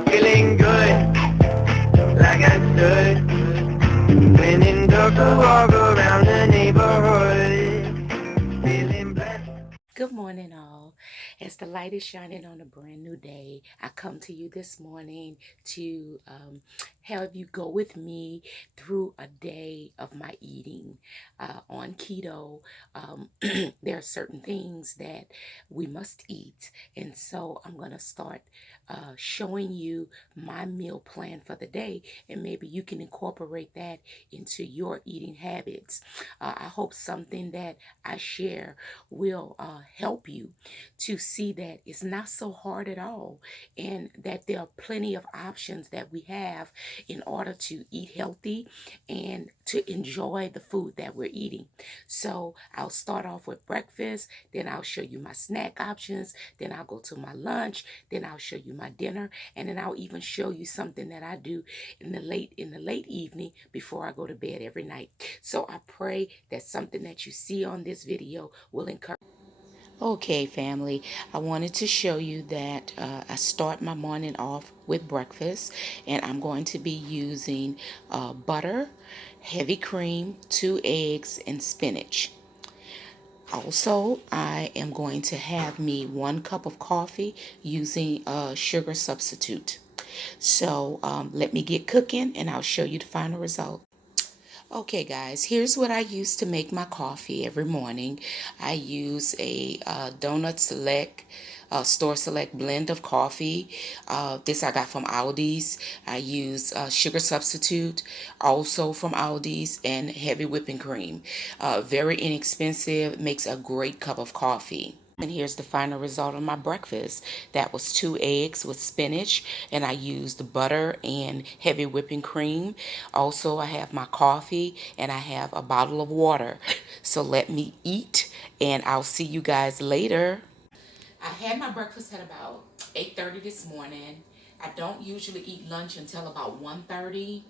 feeling good, like I should. When in took a walk around the neighborhood, feeling blessed. Good morning, all. As the light is shining on a brand new day, I come to you this morning to have you go with me through a day of my eating. On keto, there are certain things that we must eat, and so I'm going to start showing you my meal plan for the day, and maybe you can incorporate that into your eating habits. I hope something that I share will help you to see that it's not so hard at all, and that there are plenty of options that we have in order to eat healthy and to enjoy the food that we're eating. So I'll start off with breakfast, then I'll show you my snack options, then I'll go to my lunch, then I'll show you my dinner, and then I'll even show you something that I do in the late evening before I go to bed every night. So I pray that something that you see on this video will encourage. Okay, family, I wanted to show you that I start my morning off with breakfast, and I'm going to be using butter, heavy cream, 2 eggs, and spinach. Also, I am going to have me 1 cup of coffee using a sugar substitute. So let me get cooking and I'll show you the final result. Okay, guys, here's what I use to make my coffee every morning. I use a Donut Select, Store Select blend of coffee. This I got from Aldi's. I use sugar substitute, also from Aldi's, and heavy whipping cream. Very inexpensive, makes a great cup of coffee. And here's the final result of my breakfast. That was 2 eggs with spinach, and I used butter and heavy whipping cream. Also, I have my coffee, and I have a bottle of water. So let me eat, and I'll see you guys later. I had my breakfast at about 8:30 this morning. I don't usually eat lunch until about 1:30.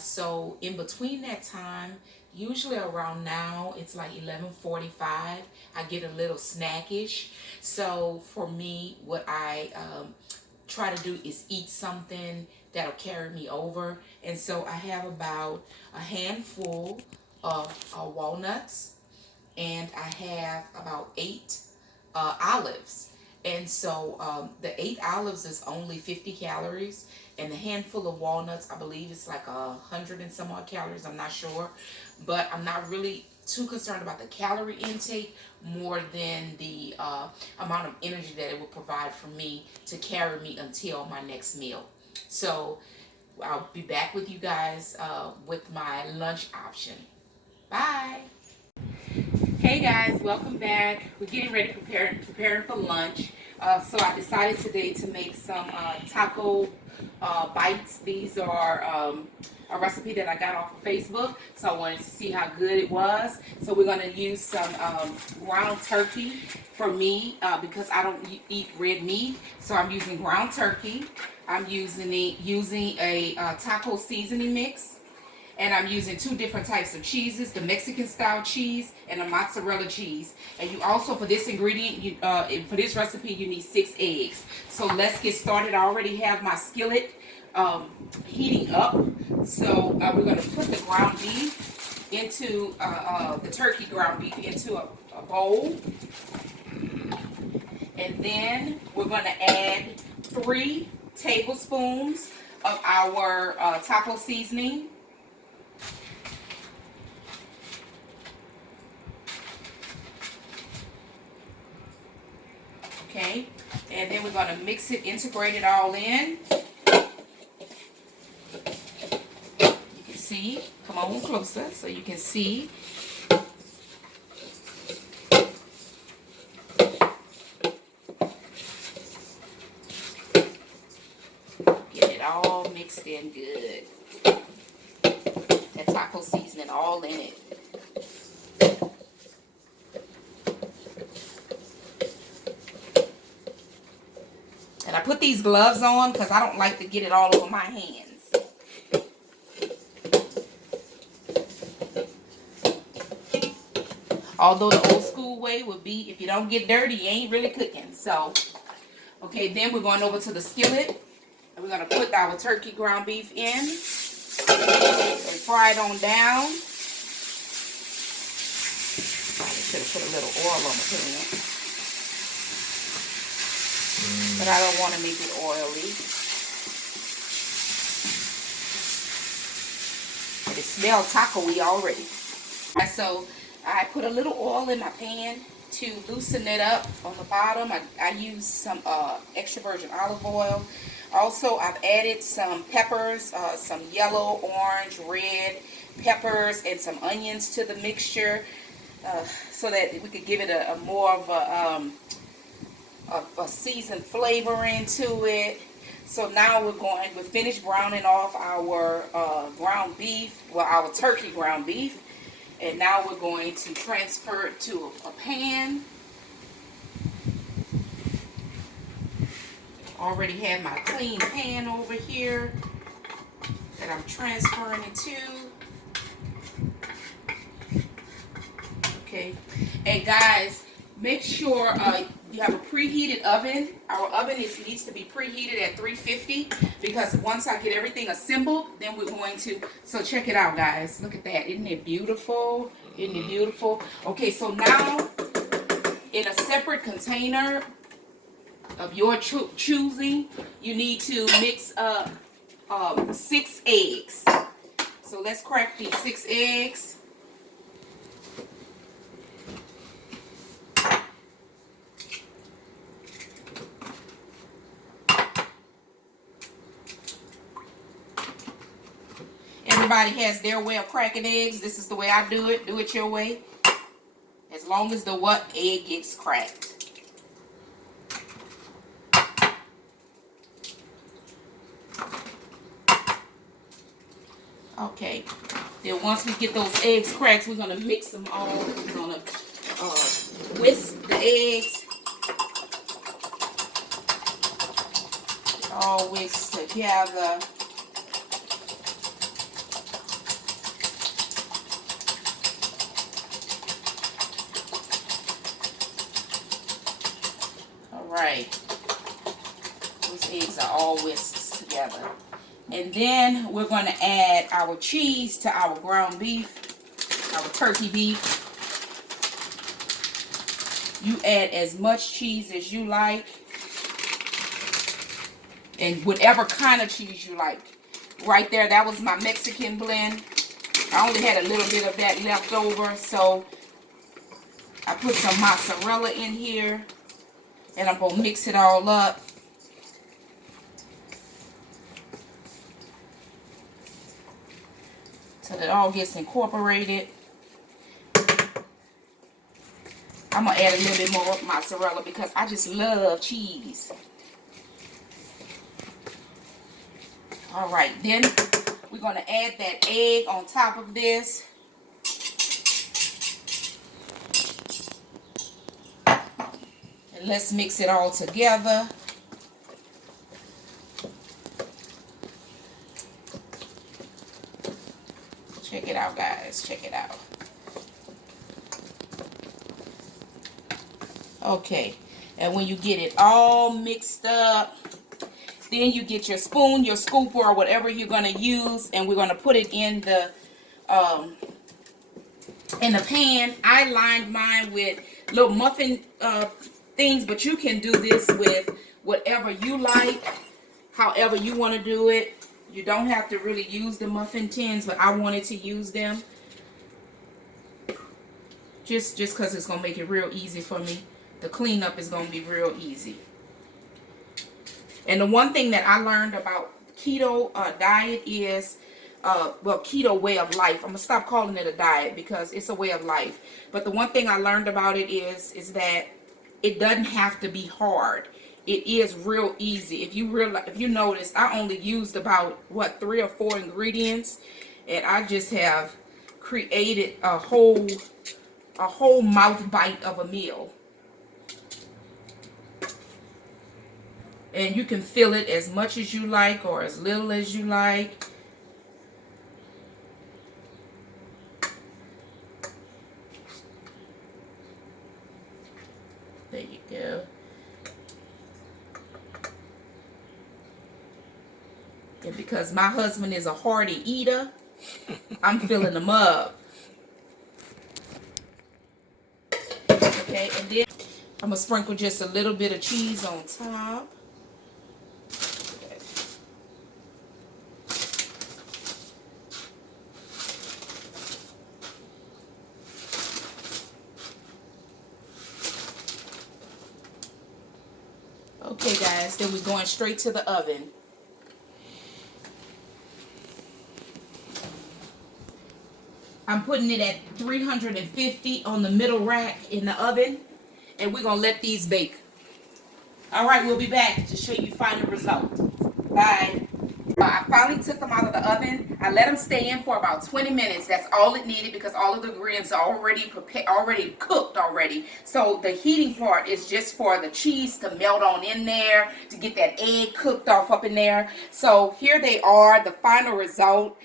So in between that time, usually around now, it's like 11:45. I get a little snackish. So for me, what I try to do is eat something that'll carry me over. And so I have about a handful of walnuts, and I have about 8 olives. And so the 8 olives is only 50 calories, and the handful of walnuts, I believe it's like 100 and some odd calories. I'm not sure, but I'm not really too concerned about the calorie intake more than the amount of energy that it will provide for me to carry me until my next meal. So I'll be back with you guys with my lunch option. Bye. Hey guys, welcome back. We're getting ready to preparing for lunch. So I decided today to make some taco bites. These are a recipe that I got off of Facebook. So I wanted to see how good it was. So we're going to use some ground turkey for me because I don't eat red meat. So I'm using ground turkey. I'm using a taco seasoning mix. And I'm using 2 different types of cheeses, the Mexican style cheese and the mozzarella cheese. And you also, for this ingredient, for this recipe, you need 6 eggs. So let's get started. I already have my skillet heating up. So we're going to put the ground beef into, the turkey ground beef into a bowl. And then we're going to add 3 tablespoons of our taco seasoning. Okay, and then we're going to mix it, integrate it all in. You can see, come on closer so you can see. Get it all mixed in good. That taco seasoning all in it. And I put these gloves on because I don't like to get it all over my hands. Although the old school way would be, if you don't get dirty, you ain't really cooking. So, okay, then we're going over to the skillet. And we're going to put our turkey ground beef in and fry it on down. Probably should have put a little oil on the pan, but I don't want to make it oily. It smells taco-y already. So I put a little oil in my pan to loosen it up on the bottom. I use some extra virgin olive oil. Also, I've added some peppers, some yellow, orange, red peppers, and some onions to the mixture so that we could give it a more of a seasoned flavoring to it. So now we're finished browning off our ground beef, well, our turkey ground beef. And now we're going to transfer it to a pan. Already have my clean pan over here that I'm transferring it to. Okay. And guys, make sure you have a preheated oven. Our oven needs to be preheated at 350 because once I get everything assembled, then we're going to, so check it out, guys. Look at that. Isn't it beautiful? Isn't it beautiful? Okay, so now in a separate container of your choosing, you need to mix up 6 eggs. So let's crack these 6 eggs. Everybody has their way of cracking eggs. This is the way I do it. Do it your way. As long as the egg gets cracked. Okay. Then once we get those eggs cracked, we're going to mix them all. We're going to whisk the eggs. All whisked together. Right, those eggs are all whisked together. And then we're going to add our cheese to our ground beef, our turkey beef. You add as much cheese as you like, and whatever kind of cheese you like. Right there, that was my Mexican blend. I only had a little bit of that left over, so I put some mozzarella in here. And I'm going to mix it all up. So that it all gets incorporated. I'm going to add a little bit more mozzarella because I just love cheese. Alright, then we're going to add that egg on top of this. Let's mix it all together. Check it out, guys. Check it out. Okay. And when you get it all mixed up, then you get your spoon, your scooper, or whatever you're going to use, and we're going to put it in the pan. I lined mine with little muffin things, but you can do this with whatever you like, however you want to do it. You don't have to really use the muffin tins, but I wanted to use them just because it's going to make it real easy for me. The cleanup is going to be real easy. And the one thing that I learned about keto diet is well, keto way of life. I'm gonna stop calling it a diet because it's a way of life. But the one thing I learned about it is that it doesn't have to be hard. It is real easy. If you notice, I only used about 3 or 4 ingredients, and I just have created a whole mouth bite of a meal. And you can fill it as much as you like or as little as you like. There you go. And because my husband is a hearty eater, I'm filling them up. Okay, and then I'm gonna sprinkle just a little bit of cheese on top. Okay, guys, then we're going straight to the oven. I'm putting it at 350 on the middle rack in the oven, and we're gonna let these bake. All right, we'll be back to show you final result. Bye. I finally took them out of the oven. I let them stay in for about 20 minutes. That's all it needed because all of the ingredients are already prepared, already cooked already. So the heating part is just for the cheese to melt on in there, to get that egg cooked off up in there. So here they are, the final result.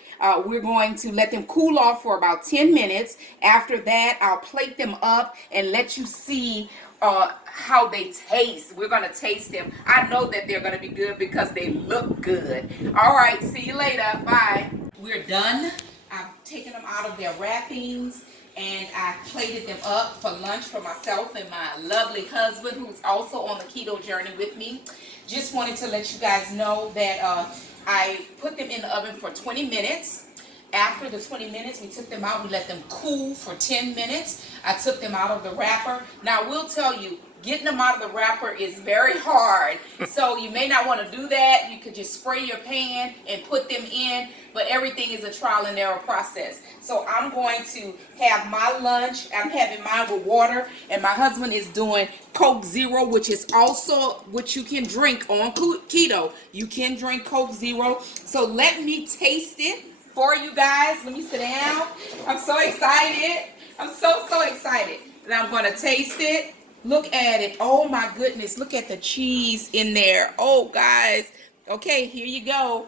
We're going to let them cool off for about 10 minutes. After that, I'll plate them up and let you see how they taste. We're gonna taste them. I know that they're gonna be good because they look good. All right, see you later. Bye. We're done. I've taken them out of their wrappings and I plated them up for lunch for myself and my lovely husband, who's also on the keto journey with me. Just wanted to let you guys know that I put them in the oven for 20 minutes. After the 20 minutes, we took them out. We let them cool for 10 minutes. I took them out of the wrapper. Now, I will tell you, getting them out of the wrapper is very hard. So you may not want to do that. You could just spray your pan and put them in. But everything is a trial and error process. So I'm going to have my lunch. I'm having mine with water. And my husband is doing Coke Zero, which is also what you can drink on keto. You can drink Coke Zero. So let me taste it for you guys. Let me sit down. I'm so excited. I'm so excited. And I'm going to taste it. Look at it. Oh my goodness. Look at the cheese in there. Oh, guys. Okay, here you go.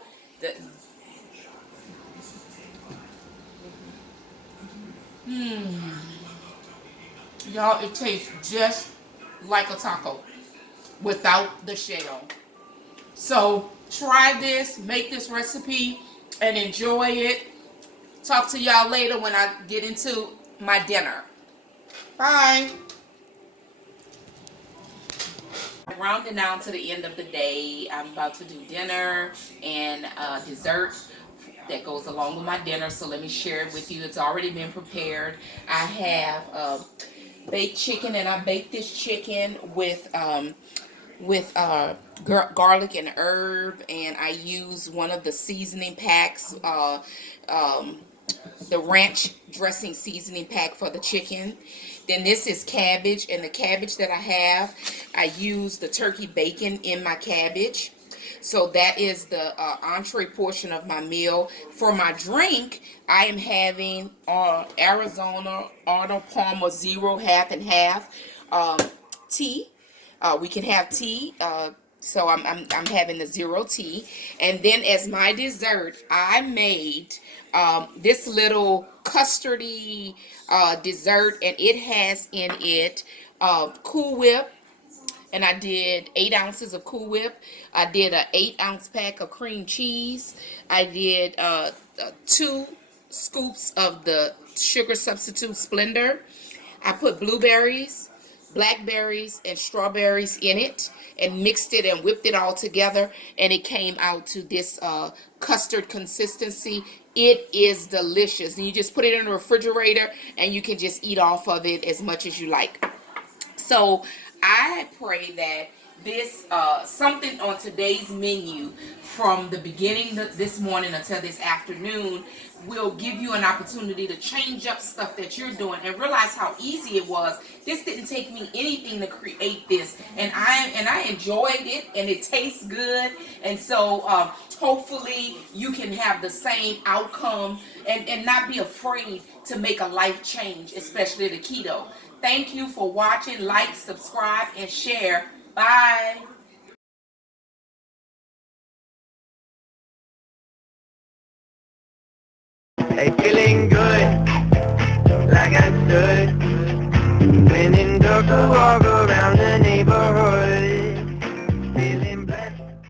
Y'all, it tastes just like a taco without the shell. So try this, make this recipe, and enjoy it. Talk to y'all later when I get into my dinner. Bye. Rounding down to the end of the day, I'm about to do dinner and dessert that goes along with my dinner. So let me share it with you. It's already been prepared. I have baked chicken, and I baked this chicken with garlic and herb, and I use one of the seasoning packs, the ranch dressing seasoning pack for the chicken. Then this is cabbage, and the cabbage that I have, I use the turkey bacon in my cabbage. So that is the entree portion of my meal. For my drink, I am having Arizona Arnold Palmer Zero half and half tea. We can have tea. So I'm having the zero tea. And then as my dessert, I made this little custardy dessert, and it has in it Cool Whip. And I did 8 ounces of Cool Whip. I did an 8-ounce pack of cream cheese. I did 2 scoops of the sugar substitute Splendor. I put blueberries, blackberries, and strawberries in it, and mixed it and whipped it all together, and it came out to this custard consistency. It is delicious, and you just put it in the refrigerator and you can just eat off of it as much as you like. So I pray that this something on today's menu from the beginning this morning until this afternoon will give you an opportunity to change up stuff that you're doing and realize how easy it was. This didn't take me anything to create this, and I enjoyed it, and it tastes good. And so hopefully you can have the same outcome and not be afraid to make a life change, especially the keto. Thank you for watching. Like, subscribe, and share. Bye. Hey, feeling good, like I should. When in dark, walk